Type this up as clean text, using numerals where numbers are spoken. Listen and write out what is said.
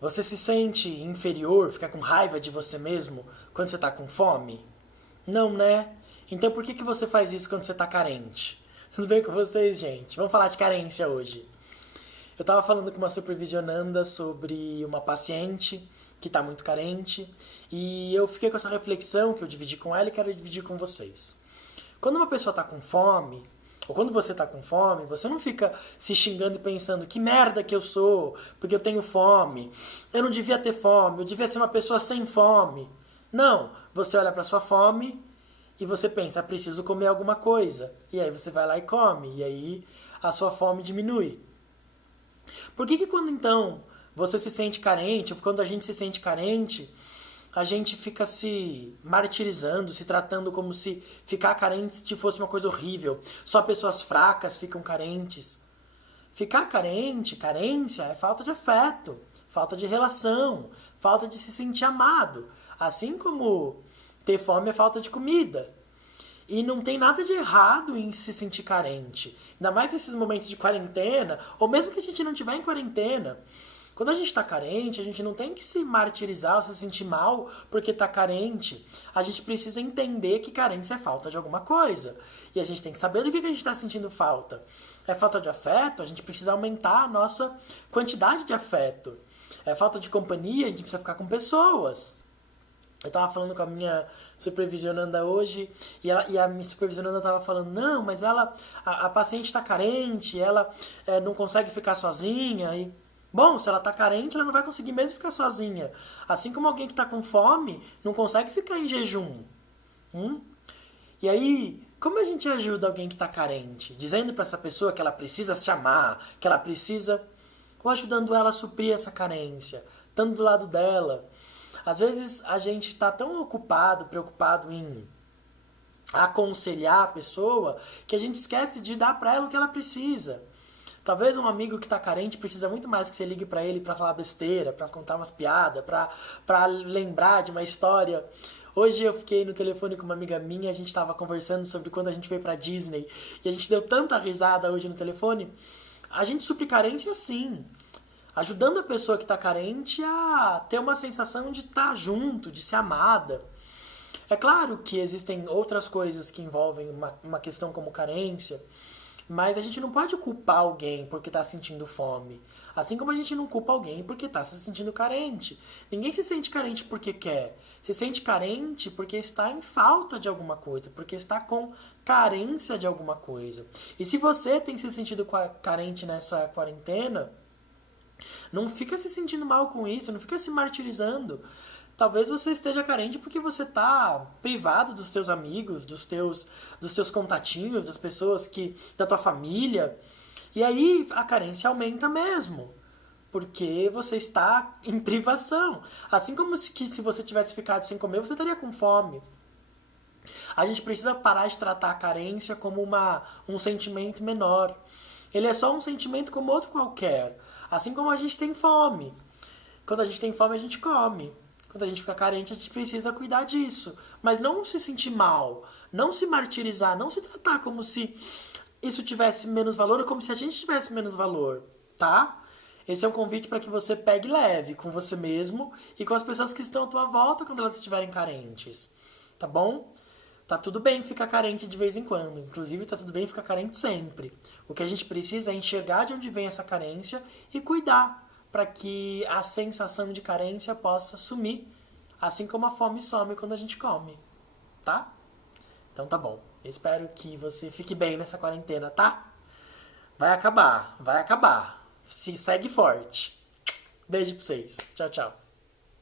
Você se sente inferior, fica com raiva de você mesmo quando você está com fome? Não, né? Então por que você faz isso quando você está carente? Tudo bem com vocês, gente? Vamos falar de carência hoje. Eu estava falando com uma supervisionanda sobre uma paciente que está muito carente e eu fiquei com essa reflexão que eu dividi com ela e quero dividir com vocês. Quando uma pessoa está com fome, ou quando você está com fome, você não fica se xingando e pensando que merda que eu sou, porque eu tenho fome, eu não devia ter fome, eu devia ser uma pessoa sem fome. Não, você olha para sua fome e você pensa, preciso comer alguma coisa. E aí você vai lá e come, e aí a sua fome diminui. Por que quando então você se sente carente, ou quando a gente se sente carente, a gente fica se martirizando, se tratando como se ficar carente fosse uma coisa horrível. Só pessoas fracas ficam carentes. Ficar carente, carência, é falta de afeto, falta de relação, falta de se sentir amado. Assim como ter fome é falta de comida. E não tem nada de errado em se sentir carente. Ainda mais nesses momentos de quarentena, ou mesmo que a gente não estiver em quarentena. Quando a gente está carente, a gente não tem que se martirizar ou se sentir mal porque está carente. A gente precisa entender que carência é falta de alguma coisa. E a gente tem que saber do que a gente está sentindo falta. É falta de afeto? A gente precisa aumentar a nossa quantidade de afeto. É falta de companhia? A gente precisa ficar com pessoas. Eu tava falando com a minha supervisionanda hoje e a minha supervisionanda tava falando, não, mas a paciente está carente, ela não consegue ficar sozinha. E, bom, se ela tá carente, ela não vai conseguir mesmo ficar sozinha. Assim como alguém que tá com fome não consegue ficar em jejum. E aí, como a gente ajuda alguém que tá carente? Dizendo para essa pessoa que ela precisa se amar, que ela precisa... Ou ajudando ela a suprir essa carência, estando do lado dela. Às vezes a gente está tão preocupado em aconselhar a pessoa, que a gente esquece de dar para ela o que ela precisa. Talvez um amigo que está carente precisa muito mais que você ligue para ele para falar besteira, para contar umas piadas, para lembrar de uma história. Hoje eu fiquei no telefone com uma amiga minha, a gente estava conversando sobre quando a gente foi para Disney, e a gente deu tanta risada hoje no telefone. A gente supre carência sim, ajudando a pessoa que está carente a ter uma sensação de estar junto, de ser amada. É claro que existem outras coisas que envolvem uma questão como carência, mas a gente não pode culpar alguém porque está sentindo fome. Assim como a gente não culpa alguém porque está se sentindo carente. Ninguém se sente carente porque quer. Se sente carente porque está em falta de alguma coisa, porque está com carência de alguma coisa. E se você tem se sentido carente nessa quarentena, não fica se sentindo mal com isso, não fica se martirizando. Talvez você esteja carente porque você está privado dos teus amigos, dos teus contatinhos, das pessoas da tua família. E aí a carência aumenta mesmo, porque você está em privação. Assim como se você tivesse ficado sem comer, você estaria com fome. A gente precisa parar de tratar a carência como um sentimento menor. Ele é só um sentimento como outro qualquer. Assim como a gente tem fome. Quando a gente tem fome, a gente come. Quando a gente fica carente, a gente precisa cuidar disso. Mas não se sentir mal, não se martirizar, não se tratar como se isso tivesse menos valor ou como se a gente tivesse menos valor, tá? Esse é um convite para que você pegue leve com você mesmo e com as pessoas que estão à tua volta quando elas estiverem carentes, tá bom? Tá tudo bem ficar carente de vez em quando. Inclusive, tá tudo bem ficar carente sempre. O que a gente precisa é enxergar de onde vem essa carência e cuidar para que a sensação de carência possa sumir, assim como a fome some quando a gente come, tá? Então tá bom. Eu espero que você fique bem nessa quarentena, tá? Vai acabar, vai acabar. Se segue forte. Beijo pra vocês. Tchau, tchau.